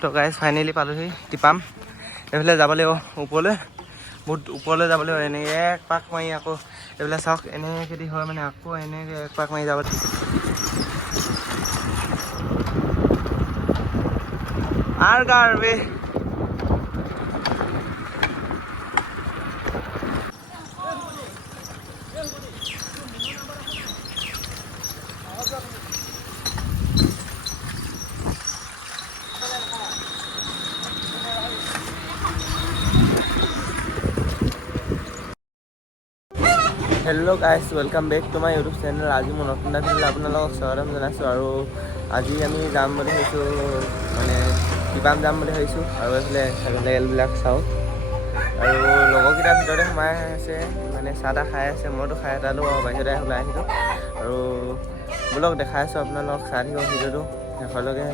তো guys finally পালোহি টিপাম। এইফালে যাব লাগিব ওপৰলৈ, বহুত ওপৰলৈ যাব লাগিব। এনেকৈ এক পাক মাৰি আকৌ এইফালে চাওক এনেকৈ যদি হয় মানে আকৌ এনেকৈ এক পাক মাৰি যাব। আৰ গাড়বে hello' guys, welcome back to my YouTube channel. আজি মই নতুন এটা ভিডিঅ'লৈ আপোনালোকক স্বাগতম জনাইছোঁ। আৰু আজি আমি যাম বুলি ভাবিছোঁ, মানে টিপাম যাম বুলি ভাবিছোঁ। আৰু এইফালে ৰেলবিলাক চাওঁ। আৰু লগৰকেইটাৰ ভিতৰতে সোমাই আছে, মানে চাহ তাহ খাই আছে। মইতো খাই এটালোঁ আৰু বাহিৰতে ওলাই আহিলোঁ। আৰু বোলক দেখাই আছোঁ আপোনালোকক, চাই থাকিব ভিডিঅ'টো শেষলৈকে।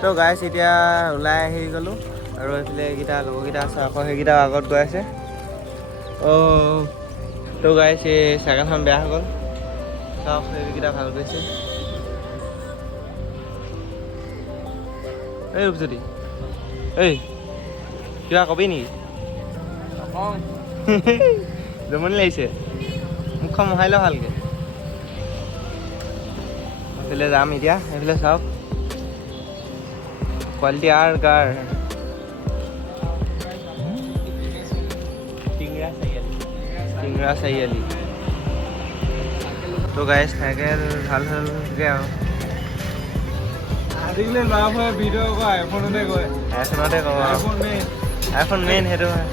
তো গাইজ এতিয়া ওলাই আহি গ'লোঁ। আৰু এইফালে এইকেইটা লগৰকেইটা আছে, আকৌ সেইকেইটা আগত গৈ আছে। তো গাইজ এই চাইকেলখন বেয়া হৈ গ'ল, চাওক সেইকেইটা ভাল কৰিছে। এই ৰূপজ্যোতি, এই কিবা কবি নেকি? জমনি লাগিছে, মুখখন মোহাৰি ল ভালকৈ। এইফালে যাম এতিয়া, এইফালে চাওক কোৱালিটি আৰ কাৰ টিংৰা চাৰিআলি। তো গাইজ চাইকেল ভাল হ'লগৈ আৰু আজিকালি লাভ হয় ভিডিঅ' আকৌ আইফোনতে কয়। আইফোনতে কওঁ আৰু আইফোন মেইন। আইফোন মেইন, সেইটো হয়।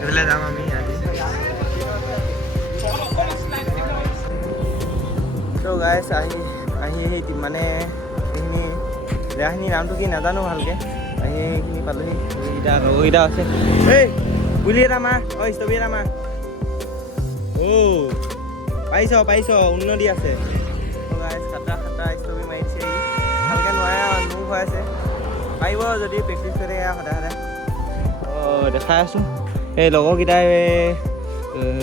এইফালে যাম আমি আজি। তো গাইজ আহি মানে এইখিনি জেগাখিনি নামটো কি নাজানো ভালকৈ। আহি এইখিনি পালোহি। লগৰকেইটা আছে। এই গুলি এটা মাৰ, ষ্টপি এটা মাৰ। পাৰিছ উন্নতি আছে। তো গাইজ খাটা ষ্টপি মাৰিছে, ভালকৈ নোৱাৰে আৰু মোৰ হৈ আছে। পাৰিব যদি প্ৰেক্টিছ কৰি থাকে সদায় দেখাই আছোঁ। এই লগৰকেইটাই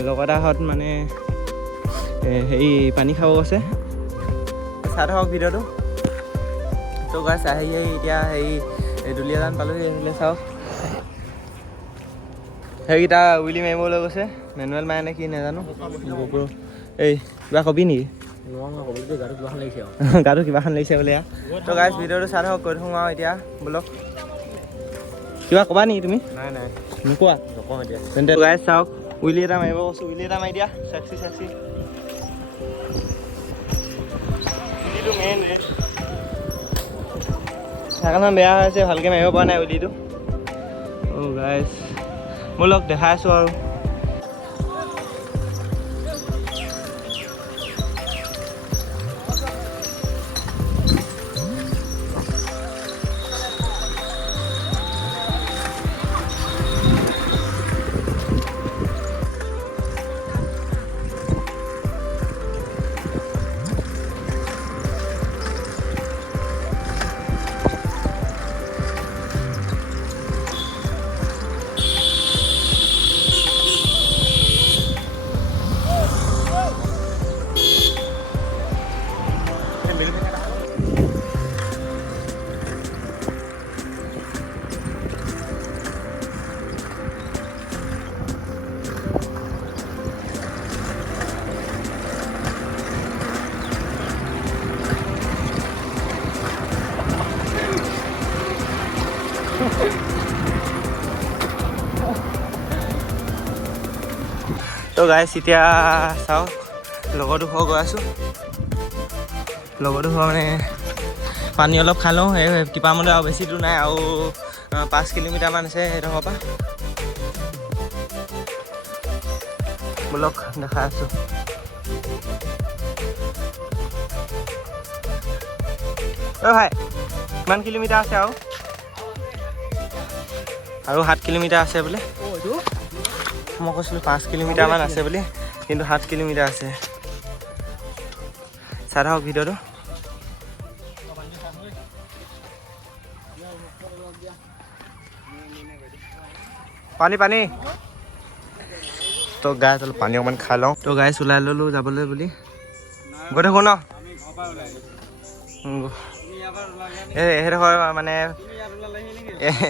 লগৰ এটাহঁত মানে হেৰি পানী খাব গৈছে। চাই থাকক ভিডিঅ'টো। তো গাইজ আহি এতিয়া হেৰি দুলীয়াজান পালোহি। আহিলে চাওক সেইকেইটা উইলি মাৰিবলৈ গৈছে, মেনুৱেল মাৰে নে কি নাজানো। এই কিবা কবি নেকি? গাটো কিবাখন লাগিছে বোলে। তো গাইজ ভিডিঅ'টো চাই থাকক, কৈ থাকোঁ আৰু এতিয়া বোলক। কিবা ক'বা নেকি তুমি? নাই নোকোৱা? নকওঁ এতিয়া। তেন্তে গাইজ চাওক, উইলি এটা মাৰিব কৈছোঁ। উইলি এটা মাৰি দিয়া, চাক্সি উইলিটো মেইন ৰে। চাইকেলখন বেয়া হৈ আছে, ভালকৈ মাৰিব পৰা নাই উইলিটো। গাইজ বোলক দেখাই আছোঁ আৰু তো গাইজ এতিয়া চাওক, লগৰটো ঘৰ গৈ আছোঁ। লগৰটো ঘৰ মানে পানী অলপ খাই লওঁ। এই টিপামলৈ আৰু বেছি দূৰ নাই, আৰু 5 কিলোমিটাৰমান আছে সেইডোখৰৰ পৰা। বোলক দেখাই আছোঁ। ভাই কিমান কিলোমিটাৰ আছে? আৰু 7 কিলোমিটাৰ আছে বোলে। মই কৈছিলোঁ 5 কিলোমিটাৰমান আছে বুলি, কিন্তু 7 কিলোমিটাৰ আছে। চাই থাকক ভিডিঅ'টো। পানী তো গাইছ অলপ পানী অকণমান খাই লওঁ তো গাইছ ওলাই ল'লোঁ যাবলৈ বুলি গৈ থাকোঁ ন সেইডোখৰ মানে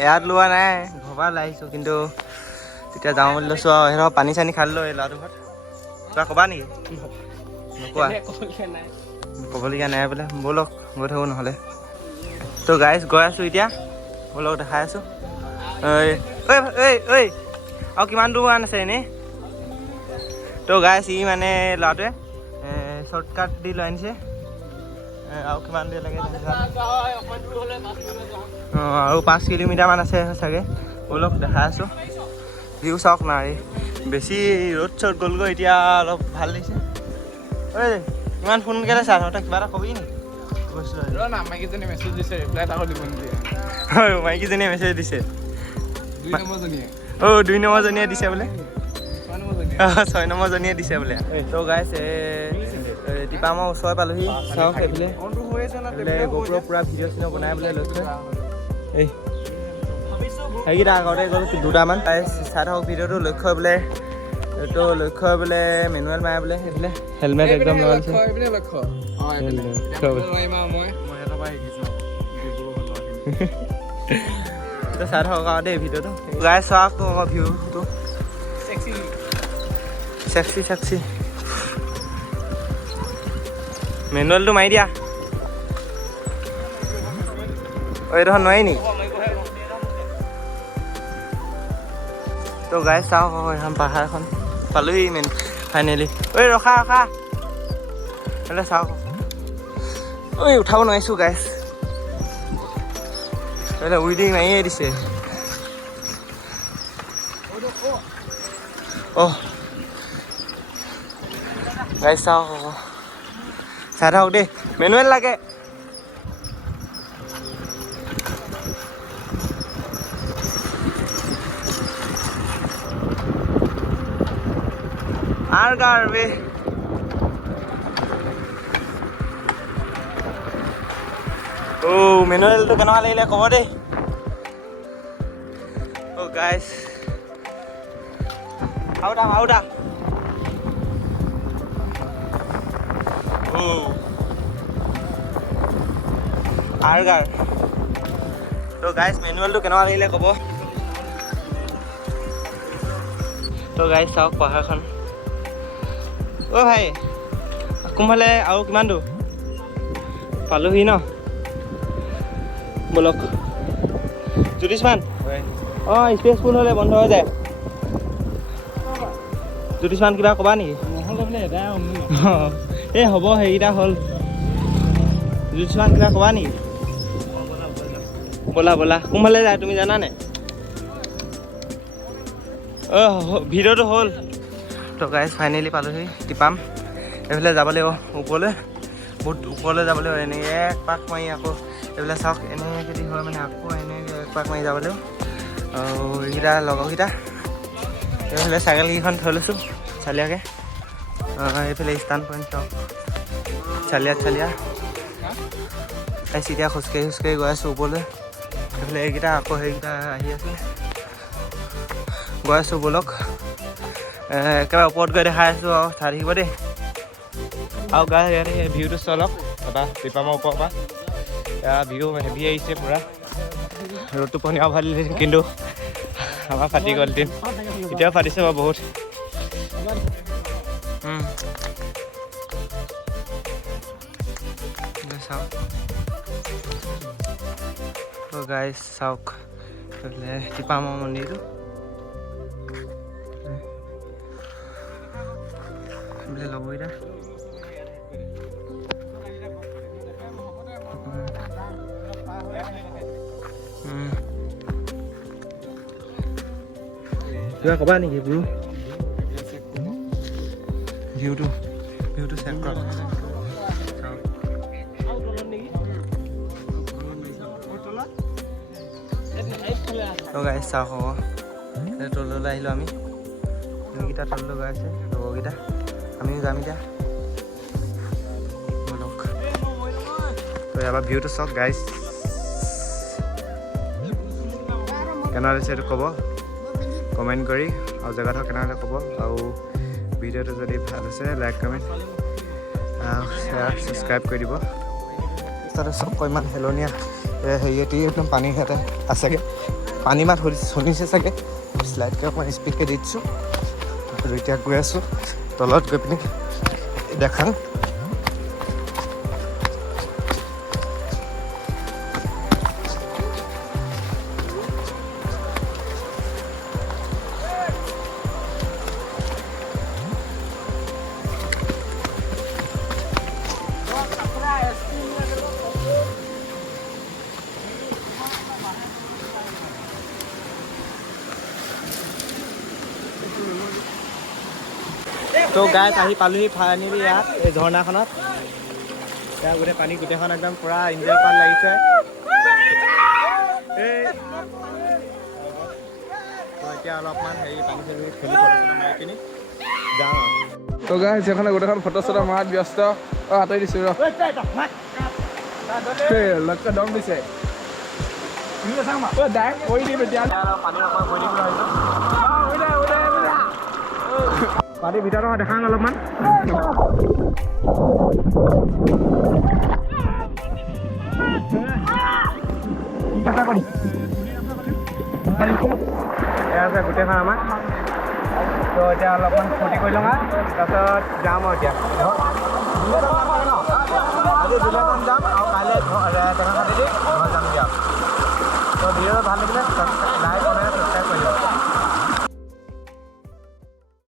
ইয়াত লোৱা নাই ঘৰৰ পৰা ওলাই আহিছোঁ কিন্তু তেতিয়া যাওঁ বুলি লৈছোঁ আৰু সেইডোখৰ পানী চানী খাই ল'লোঁ এই ল'ৰাটোৰ ঘৰত কিবা ক'বা নেকি নোকোৱা ক'বলগীয়া নাই বোলে ব'লক গৈ থাকোঁ নহ'লে তো গাইছ গৈ আছোঁ এতিয়া ব'লক দেখাই আছোঁ ঐ আৰু কিমান দূৰমান আছে এনেই তো গাইছ ই মানে ল'ৰাটোৱে শ্বৰ্টকাট দি লৈ আনিছে আৰু কিমান দেৰি লাগে আৰু 5 কিলোমিটাৰমান আছে চাগে ব'লক দেখাই আছোঁ ভিউ চাওক নাই বেছি ৰ'দ চ'দ গ'লগৈ এতিয়া অলপ ভাল লাগিছে ঐ ইমান সোনকালে চা তহঁতে কিবা এটা ক'বি নেকি মাইকীজনীয়ে মেছেজ দিছে ৰিপ্লাই এটা দিব নিদিয়ে মাইকীজনীয়ে মেছেজ দিছে 2 নম্বৰজনীয়ে 2 নম্বৰজনীয়ে দিছে বোলে 6 নম্বৰজনীয়ে দিছে বোলে তো গাইছ টিপামৰ ওচৰ পালোহি চাওক এইফালে গোপুৰৰ পূৰা ভিডিঅ' চিডিঅ' বনাই বোলে লৈছে এই সেইকেইটা আগতে গ'ল 2টামান চাই থাকক ভিডিঅ'টো লক্ষ্য বোলে এইটো লক্ষ্য বোলে মেনুৱেল মাৰে বোলে সেইফালে হেলমেট একদম লগাইছে চাই থাকক আৰু দেই ভিডিঅ'টো গাই চাওক আকৌ ভিউটো চেক্সি মেনুৱেলটো মাৰি দিয়া এইডোখৰ নোৱাৰি নেকি তো গাই চাওক আকৌ এখন পাহাৰখন পালোহি ফাইনেলি ঐ ৰখা এইফালে চাওক ঐ উঠাব নোৱাৰিছোঁ গাইছ এইফালে উইডিং মাৰিয়ে দিছে গাইছ চাওক আকৌ চাই থাকক দেই মেনুৱেল লাগে Argar be. Oh, manual to kenapa lele kau deh? Oh guys, out dah. Oh, Argar. So guys, manual to kenapa lele kau? So guys, sauk pahar kan. ঐ ভাই কোনফালে আৰু কিমান দূৰ পালোহি ন বলক জ্যোতিষমান স্পেচ ফুল হ'লে বন্ধ হৈ যায় জ্যোতিষমান কিবা ক'বা নেকি এই হ'ব সেইকেইটা হ'ল জ্যোতিষমান কিবা ক'বা নেকি ব'লা কোনফালে যায় তুমি জানানে ভিডিঅ'টো হ'ল তো গাইজ ফাইনেলি পালোহি টিপাম এইফালে যাব লাগিব ওপৰলৈ বহুত ওপৰলৈ যাব লাগিব এনেকৈ এক পাক মাৰি আকৌ এইফালে চাওক এনেকৈ যদি হয় মানে আকৌ এনেকৈ এক পাক মাৰি যাব লাগিব আৰু এইকেইটা লগৰকেইটা এইফালে চাইকেলকেইখন থৈ লৈছোঁ চালিয়াকৈ এইফালে ষ্টান পইণ্ট চাওক চালিয়া এতিয়া খোজকাঢ়ি গৈ আছোঁ ওপৰলৈ এইফালে এইকেইটা আকৌ সেইকেইটা আহি আছে গৈ আছোঁ ব'লক একেবাৰে ওপৰত গৈ দেখাই আছোঁ আৰু চাই থাকিব দেই আৰু গাই ইয়াতে ভিউটো চলক এটা টিপামৰ ওপৰৰ পৰা ভিউ হেভি আহিছে পূৰা ৰ'দটো পনীয়াও ভাল কিন্তু আমাৰ ফাটি গ'ল দিন এতিয়াও ফাটিছে বাৰু বহুত চাওক গাইজ চাওক টিপামৰ মন্দিৰটো লগৰকেইটা কিবা ক'বা নেকি ব্ৰু ভিউটো চেক কৰক গাইজ চাওক আকৌ তললৈ আহিলোঁ আমি এইকেইটা তললৈ গৈ আছে লগৰকেইটা আমিও যাম এতিয়া ব'লক তো এবাৰ ভিউটো চাওক গাইজ কেনেকুৱা হৈছে এইটো ক'ব কমেণ্ট কৰি আৰু জেগাটো কেনেকৈ ক'ব আৰু ভিডিঅ'টো যদি ভাল হৈছে লাইক কমেণ্ট শ্বেয়াৰ ছাবস্ক্ৰাইব কৰি দিব তাতে চবকৈ ইমান হেলনীয়া হেৰিয়েটি একদম পানীৰ সিহঁতে আছেগৈ পানী মাত শুনিছে চাগে শ্লাইডকৈ অকণমান স্পীডকৈ দি দিছোঁ আৰু এতিয়া গৈ আছোঁ তলত গৈ পিনি দেখাম তো গাইজ আহি পালোহি ফাইনেলি ইয়াত এই ঝৰ্ণাখনত ইয়াত গোটেই পানী গোটেইখন একদম পূৰা ইনজয় কৰাত লাগিছে তো এতিয়া অলপমান হেৰি পানী চানী খেলি ফটো মাৰি পিনি যাওঁ তো গাইজ এইখনে গোটেইখন ফটো চটো মৰাত ব্যস্ত আঁতৰি দিছোঁ লক্ষ্য দম দিছে ডাইৰেক্ট কৰি দিম এতিয়া পানীৰ অকণমান ভৰি দিবলৈ পানীৰ ভিতৰত দেখাম অলপমান এয়া আছে গোটেইখন আমাৰ তো এতিয়া অলপমান ফূৰ্তি কৰি লওঁ তাৰপিছত যাম আৰু এতিয়া আজি দুলীয়াজান যাম আৰু কাইলৈ টেঙাখাটি দি ঘৰ যাম দিয়া তো ভিডিঅ'টো ভাল লাগিলে